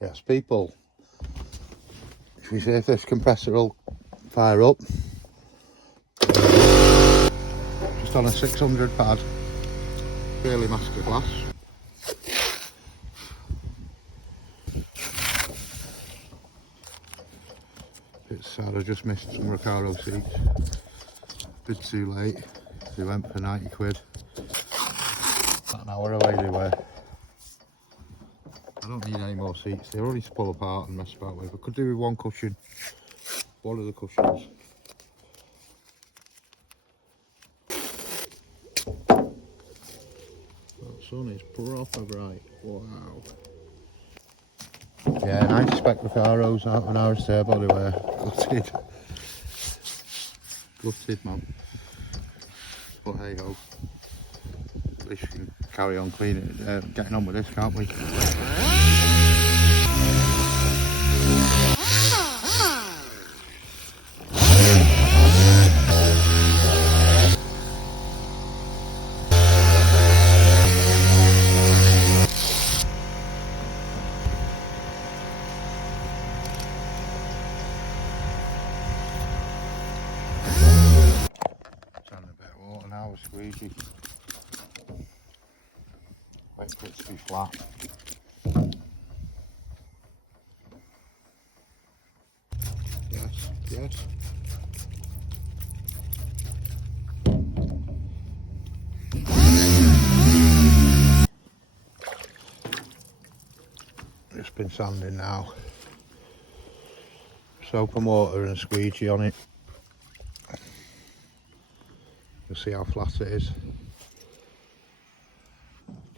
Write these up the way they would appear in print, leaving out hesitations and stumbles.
Yes, people, if you see if this compressor will fire up, just on a 600 pad, really masterclass. It's sad, I just missed some Recaro seats. A bit too late. They went for 90 quid. About an hour away they were. I don't need any more seats. They're only to pull apart and mess about with. I could do with one cushion. One of the cushions. That sun is proper bright. Wow. Yeah, 90 spec Recaros out on Irish turbo they were. Gutted. Gutted, man. But hey ho. At least we can carry on cleaning it, getting on with this, can't we? Now a squeegee. Wait for it to be flat. Yes, yes. Just been sanding now. Soap and water and a squeegee on it. You'll see how flat it is.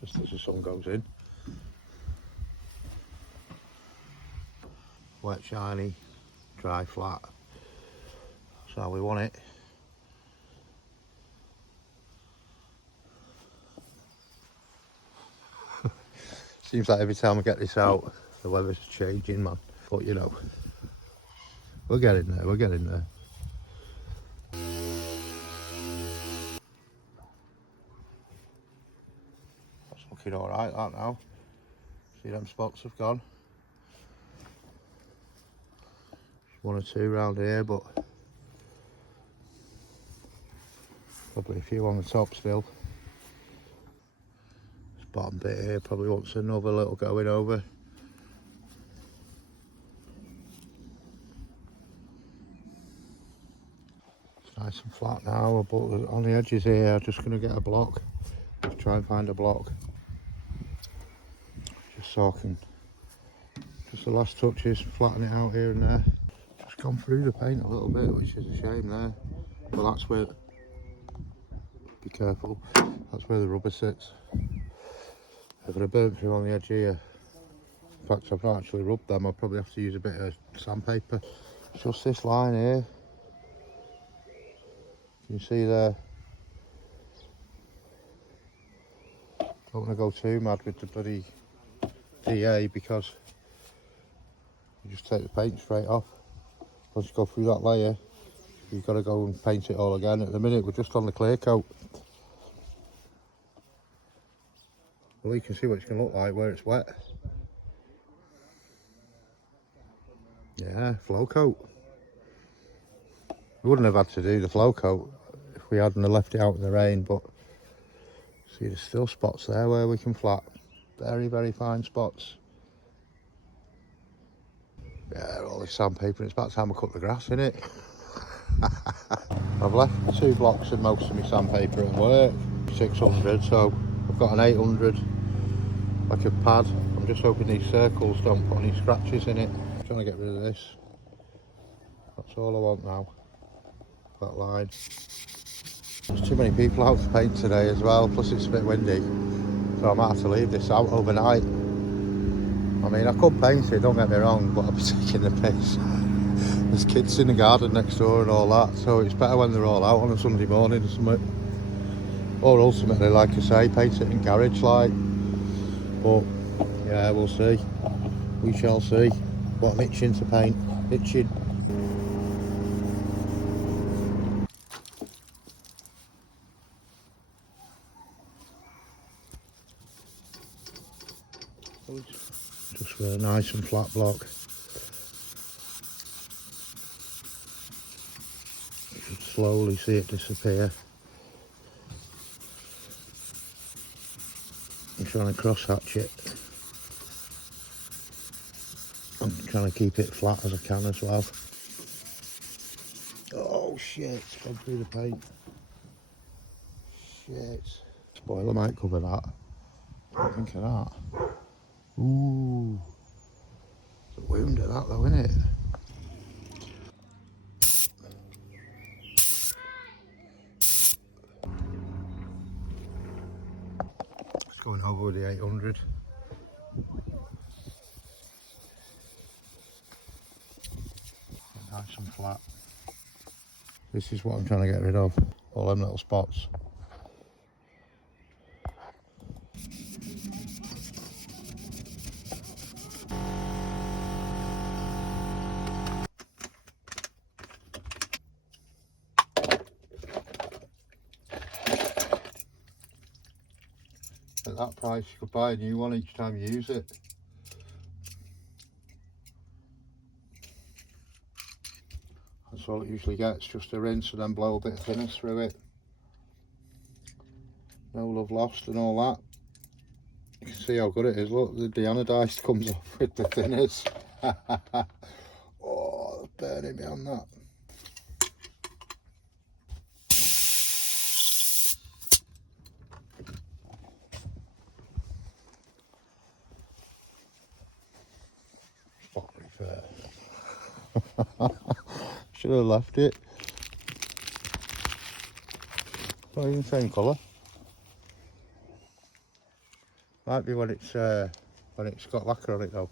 Just as the sun goes in. Wet, shiny, dry, flat. That's how we want it. Seems like every time I get this out, the weather's changing, man. But you know, we're getting there, we're getting there. That's looking alright, that now. See them spots have gone. One or two round here, but probably a few on the top still. This bottom bit here probably wants another little going over. It's nice and flat now, but on the edges here I'm just going to get a block. Just try and find a block. Just so I can, just the last touches, flatten it out here and there. Just gone through the paint a little bit, which is a shame there. But that's where, be careful, that's where the rubber sits. If I burnt through on the edge here, in fact I've not actually rubbed them, I'll probably have to use a bit of sandpaper. It's just this line here. Can you see there? Don't want to go too mad with the bloody DA because you just take the paint straight off. Once you go through that layer, you've got to go and paint it all again. At the minute we're just on the clear coat. Well, you can see what it's going to look like where it's wet. Yeah, flow coat. We wouldn't have had to do the flow coat if we hadn't left it out in the rain, but see there's still spots there where we can flat. Very, very fine spots. Yeah, all this sandpaper, it's about time I cut the grass, innit? I've left 2 blocks of most of my sandpaper at work, 600, so I've got an 800, like a pad. I'm just hoping these circles don't put any scratches in it. I'm trying to get rid of this. That's all I want now, that line. There's too many people out to paint today as well, plus it's a bit windy, so I might have to leave this out overnight. I mean, I could paint it, don't get me wrong, but I'll be taking the piss. There's kids in the garden next door and all that, so it's better when they're all out on a Sunday morning or something. Or ultimately, like I say, paint it in garage like. But yeah, we'll see. We shall see. What I'm itching to paint. Itching. Just where a nice and flat block. You should slowly see it disappear. I'm trying to cross hatch it. I'm trying to keep it flat as I can as well. Oh shit, it's gone through the paint. Shit. Spoiler might cover that. What do you think of that? Ooh. It's a wound at that though, isn't it? It's going over with the 800. Nice and flat. This is what I'm trying to get rid of. All them little spots. At that price you could buy a new one each time you use it. That's all it usually gets, just a rinse and then blow a bit of thinners through it. No love lost and all that. You can see how good it is, look, the deanodized comes off with the thinners. Oh, burning me on that. Not very fair. Should have left it. Not even the same colour. Might be when it's got lacquer on it though.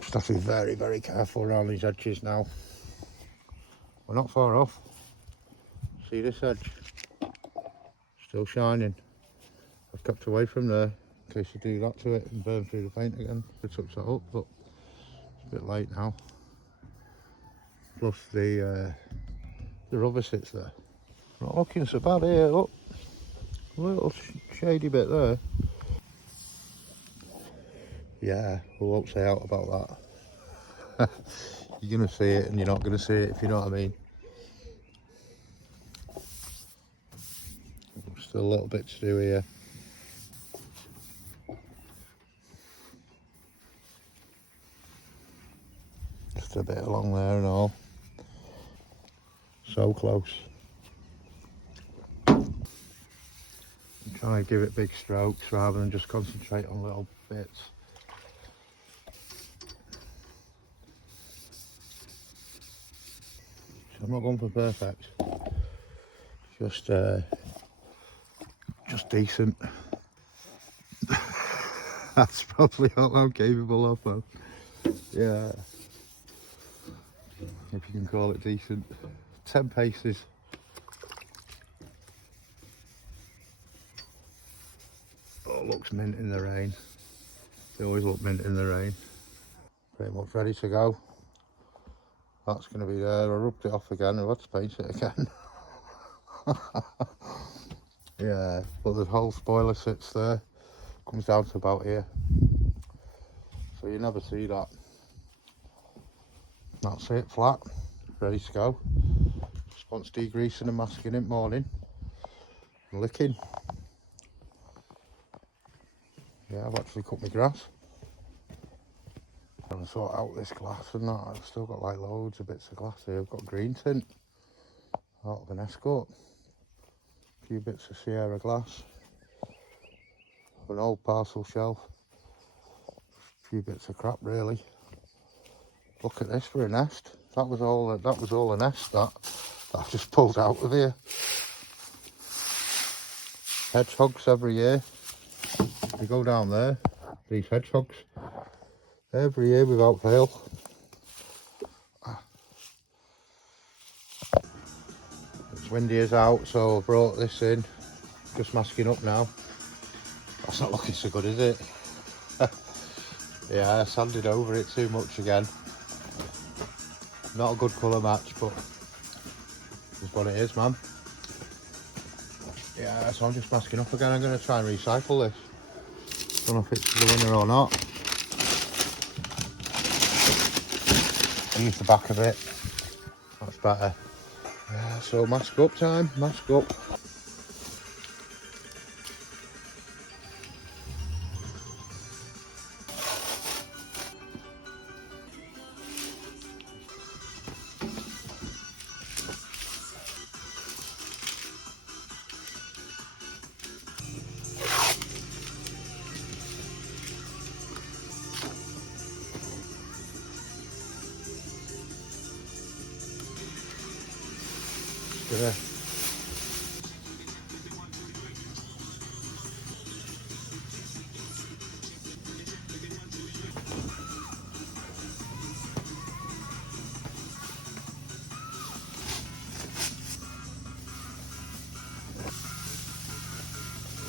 Just have to be very, very careful around these edges now. We're not far off. See this edge? Still shining. I've kept away from there in case you do that to it and burn through the paint again. I touch that up, but it's a bit late now. Plus the rubber sits there. Not looking so bad here, look. A little shady bit there. Yeah, we won't say out about that. You're going to see it and you're not going to see it, if you know what I mean. Still a little bit to do here. Just a bit along there and all. So close. I'm trying to give it big strokes rather than just concentrate on little bits. So I'm not going for perfect. Just decent. That's probably all I'm capable of though. Yeah. If you can call it decent. 10 paces. Oh, looks mint in the rain. They always look mint in the rain. Pretty much ready to go. That's going to be there. I rubbed it off again. I've had to paint it again. Yeah, but the whole spoiler sits there. Comes down to about here. So you never see that. That's it, flat. Ready to go. Just wants degreasing and masking in the morning. And licking. Yeah, I've actually cut my grass. Trying to sort out this glass and that. I've still got like loads of bits of glass here. I've got green tint out of an Escort. A few bits of Sierra glass. An old parcel shelf. A few bits of crap really. Look at this for a nest. That was all a nest that I've just pulled out of here. Hedgehogs every year. They go down there, these hedgehogs, every year without fail. It's windy as out, so I brought this in, just masking up now. That's not looking so good, is it? Yeah, I sanded over it too much again. Not a good colour match, but it's what it is, man. Yeah, so I'm just masking up again. I'm going to try and recycle this. Don't know if it's the winner or not. use the back of it. That's better. So mask up time, mask up. Yeah.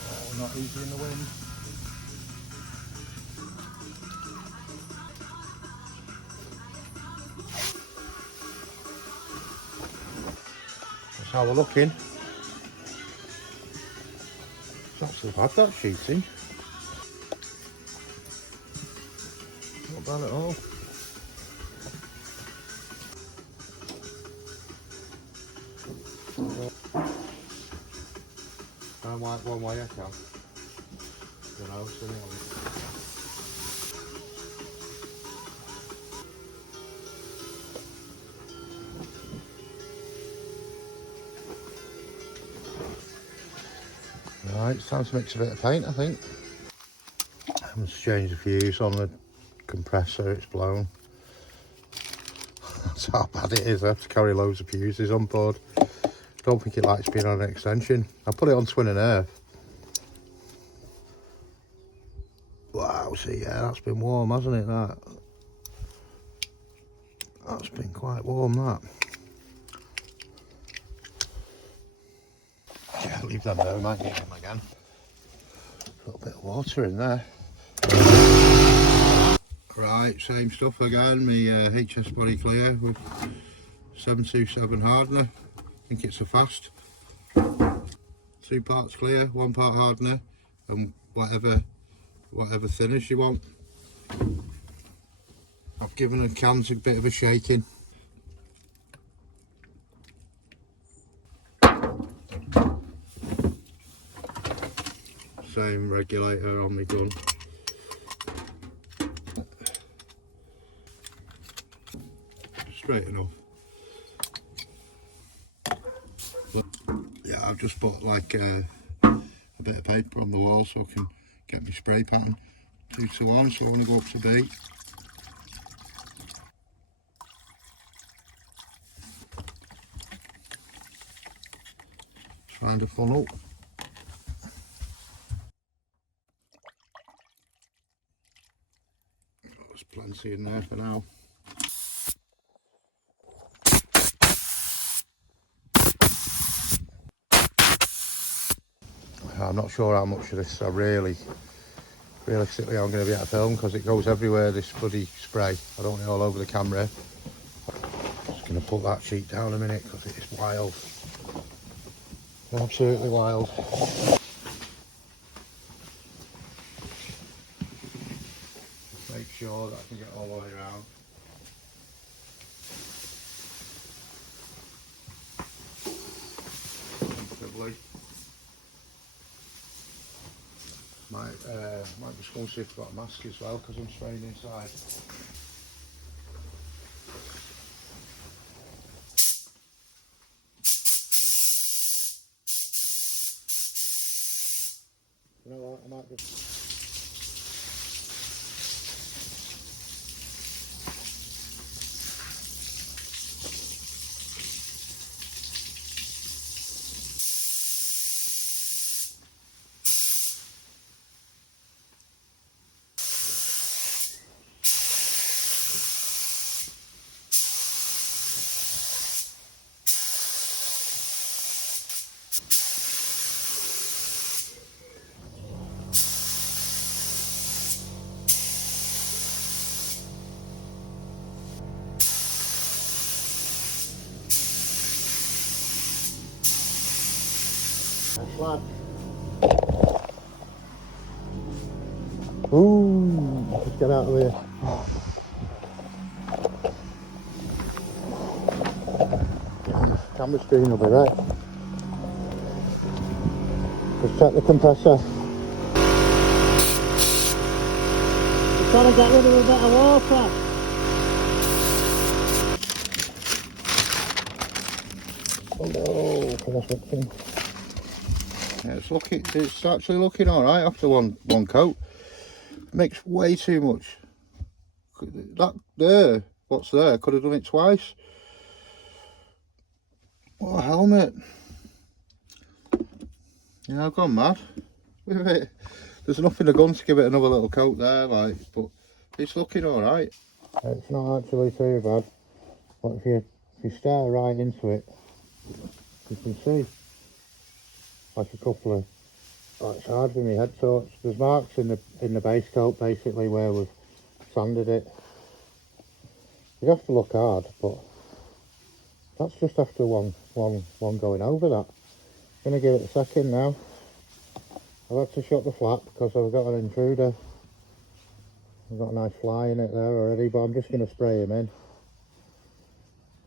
Oh, not easy in the wind. That's how we're looking. It's not so bad, that sheeting. Not bad at all. I'm like one way I can. You know, so right, it's time to mix a bit of paint, I think. I'm just change the fuse on the compressor, it's blown. That's how bad it is. I have to carry loads of fuses on board. Don't think it likes being on an extension. I put it on twin and earth. Wow, see, yeah, that's been warm, hasn't it, that? That's been quite warm, that. Yeah, leave them there, we might need them again. A little bit of water in there. Right, same stuff again, my HS body clear with 727 hardener. I think it's a fast. 2 parts clear, 1 part hardener, and whatever thinners you want. I've given the cans a bit of a shaking. Same regulator on my gun. Straight enough. But yeah, I've just put like a bit of paper on the wall so I can get my spray pattern 2 to 1, so I want to go up to B. Find a funnel. There's plenty in there for now. I'm not sure how much of this I realistically I'm going to be able to film because it goes everywhere, this bloody spray. I don't want it all over the camera. Just going to put that sheet down a minute because it is wild. Absolutely wild. Make sure that I can get all the way around. Comfortably. Might just go and see if I've got a mask as well because I'm spraying inside. You know what, I might just... Lad. Ooh, let's get out of here. camera screen will be right. Just check the compressor. We're trying to get rid of a bit of water. Oh no, for this thing. Yeah, it's actually looking alright after one coat. Makes way too much. That there, what's there, could have done it twice. What a helmet. Yeah, I've gone mad with it. There's enough in the gun to give it another little coat there, like, but it's looking alright. It's not actually too bad, but if you stare right into it, you can see like a couple of, oh, it's hard with my head torch. There's marks in the base coat basically where we've sanded it. You have to look hard, but that's just after one going over that. I'm gonna give it a second now. I've had to shut the flap because I've got an intruder. I've got a nice fly in it there already, but I'm just going to spray him in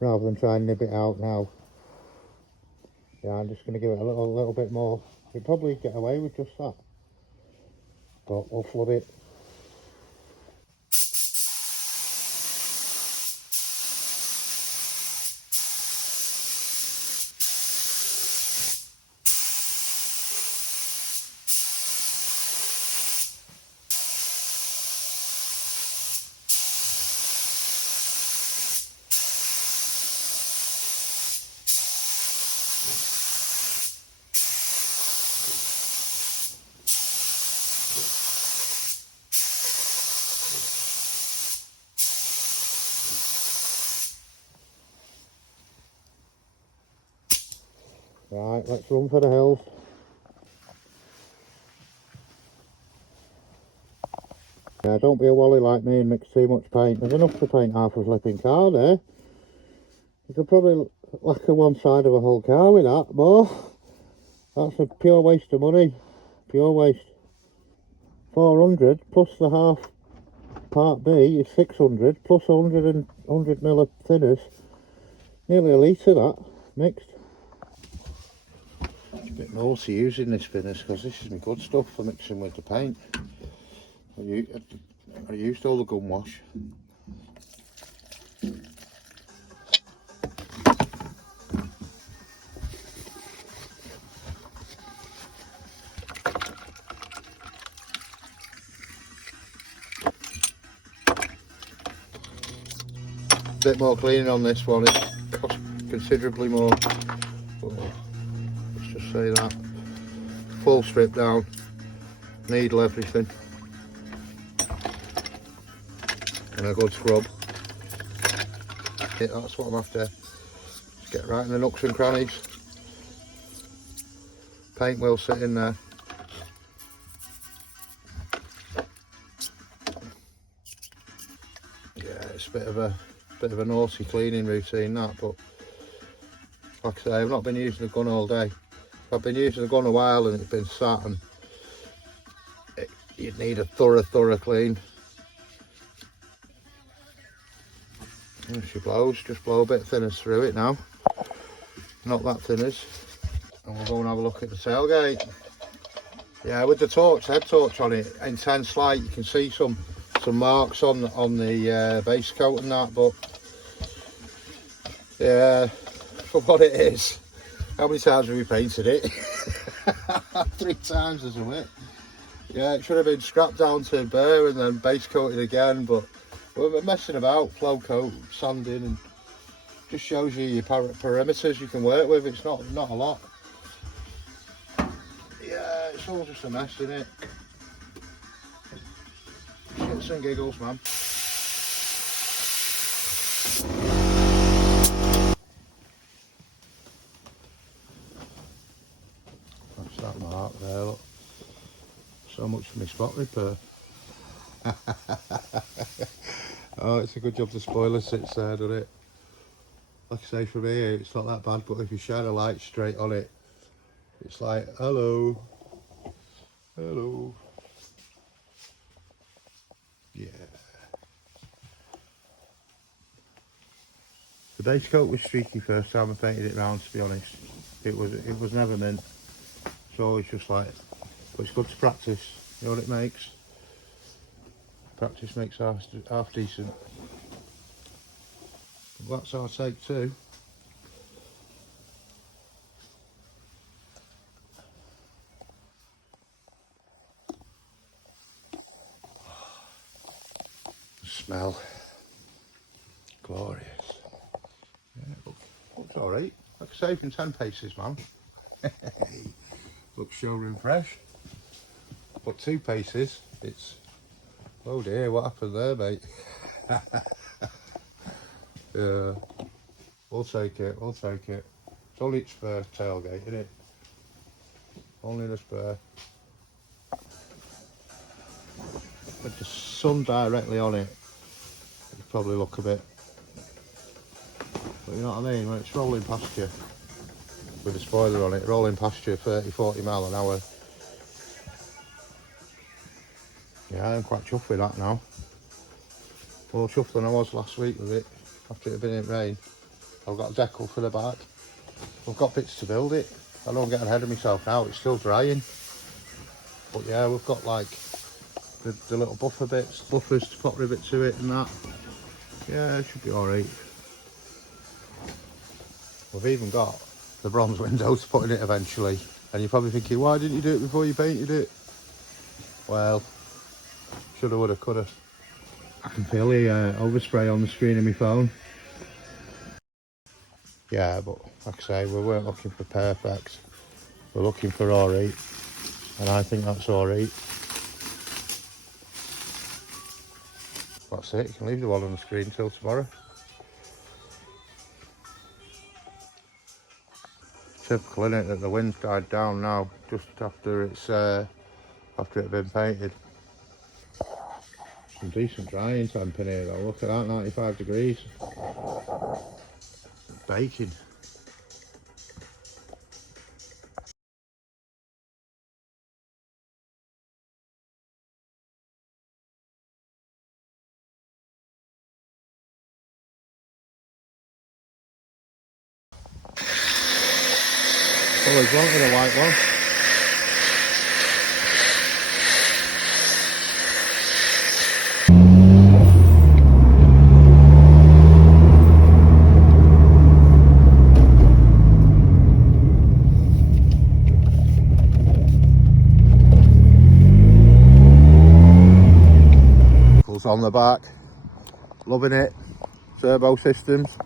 rather than try and nib it out now. Yeah, I'm just going to give it a little bit more. We'd probably get away with just that, but we'll flood it. Right, let's run for the hills. Yeah, don't be a wally like me and mix too much paint. There's enough to paint half a flipping car there. You could probably lacquer one side of a whole car with that, but that's a pure waste of money. Pure waste. 400 plus the half part B is 600 plus 100 mil of thinners. Nearly a litre that mixed. It's a bit naughty using this thinners because this is my good stuff for mixing with the paint. I used all the gum wash. Bit more cleaning on this one, it costs considerably more, but let's just say that. Full strip down, needle everything, and a good scrub. Yeah, that's what I'm after. Just get right in the nooks and crannies. Paint will sit in there. Yeah, it's a bit of a naughty cleaning routine that, but like I say, I've not been using the gun all day. If I've been using the gun a while and it's been sat, and you'd need a thorough clean. And if she blows, just blow a bit thinners through it now. Not that thinners. And we'll go and have a look at the tailgate. Yeah, with the head torch on it, intense light, you can see some marks on the base coat and that, but yeah, for what it is. How many times have we painted it? 3 times as a whip. Yeah, it should have been scrapped down to bare and then base coated again, but we're messing about, flow coat, sanding, and just shows you your parameters you can work with. It's not a lot. Yeah, it's all just a mess, isn't it? Shits and giggles, man. That's that mark there, look. So much for my spot repair. Oh, it's a good job the spoiler sits there, doesn't it? Like I say, for me, it's not that bad, but if you shine a light straight on it, it's like, hello. Hello. Yeah. The base coat was streaky first time I painted it round, to be honest. It was never mint. It's always just like, but it's good to practice. You know what it makes? Practice makes half decent. That's our take two. The smell. Glorious. Yeah, looks alright. Like I say, from 10 paces, man. Looks showroom fresh. But 2 paces, it's... Oh dear, what happened there, mate? Yeah. We'll take it, we'll take it. It's only its spare tailgate, isn't it? Only the spare. With the sun directly on it, it'd probably look a bit... But you know what I mean? When it's rolling past you, with the spoiler on it, rolling past you 30-40 mile an hour. Yeah, I'm quite chuffed with that now. More chuffed than I was last week with it, after it had been in rain. I've got a decal for the back. I've got bits to build it. I don't get ahead of myself now, it's still drying. But yeah, we've got like the little buffers to put rivet to it and that. Yeah, it should be alright. We've even got the bronze windows to put in it eventually. And you're probably thinking, why didn't you do it before you painted it? Well, shoulda, woulda, coulda. I can feel the overspray on the screen of my phone. Yeah, but like I say, we weren't looking for perfect. We're looking for alright. And I think that's alright. That's it, you can leave the one on the screen till tomorrow. Typical, innit, that the wind's died down now, just after it's after it had been painted. Some decent drying temp in here though, look at that, 95 degrees. Baking. Always wanted a white one. On the back, loving it. Turbo systems.